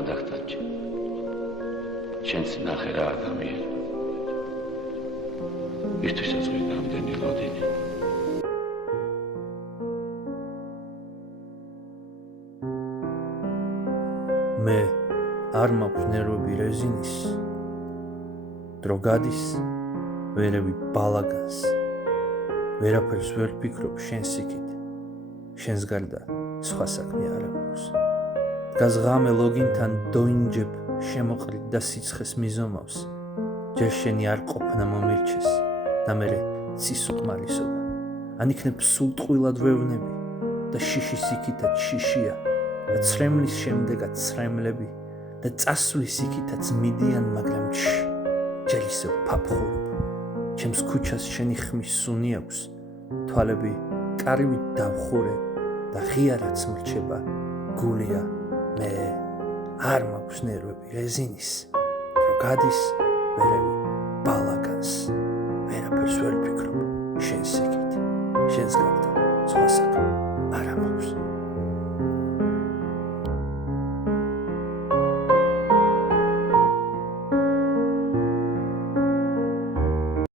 გადახტანჩი შენც ნახე რა ადამიანი ირთვისაც გვინდა ამდენი ლოდინი მე არ მაქვს ნერვები რეზინის დრო გადის ვერევი ბალაგანს ვერაფერს ვერ ფიქრობ შენს იქით შენს გარდა სხვა საქმე არ აქვს დგას ღამე ლოგინთან დოინჯებ შემოყრით და სიცხეს მიზომავს ჯერ შენი არ ყოფნა მომირჩეს და მერე ცის უკმარისობა ან იქნებ სულ ტყუილად ვევნები და შიშის იქითაც შიშია და ცრემლის შემდეგაც ცრემლები და წასვლის იქითაც მიდიან მაგრამ ჯერ ისევ ფაფხურობ ჩემს ქუჩას შენი ხმის სუნი აქვს თვალები კარივით დავხურე და ღია რაც მრჩება გულია მე არ მაქვს ნერვები რეზინის რო გადის ვერევი ბალაგანს ვერაფერს ვერ ფიქრობ შენს